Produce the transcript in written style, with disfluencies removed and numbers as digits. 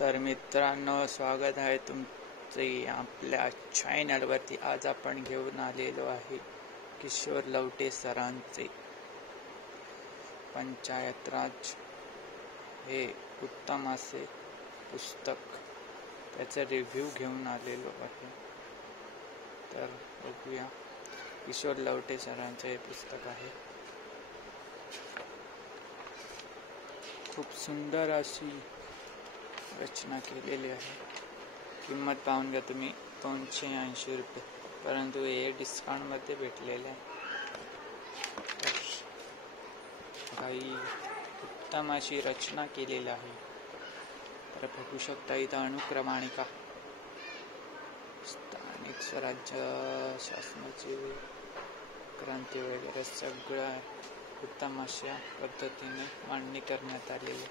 तर मित्रांनो, स्वागत आहे तुमचे आपल्या चॅनलवरती. आज आपण घेऊन आलेलो आहे किशोर लवटे सरांचे पंचायत राज हे उत्तम असे पुस्तक, त्याचा रिव्ह्यू घेऊन आलेलो आहे. तर बघूया. किशोर लवटे सरांचे हे पुस्तक आहे. खूप सुंदर अशी रचना केलेली आहे. किंमत पाहून घ्या तुम्ही, 280 रुपये, परंतु हे डिस्काउंटमध्ये भेटलेले आहे. काही उत्तम अशी रचना केलेली आहे. तर बघू शकता इथं अनुक्रमाणिका, स्थानिक स्वराज्य शासनाची क्रांती वगैरे सगळं उत्तम अशा पद्धतीने मांडणी करण्यात आलेली.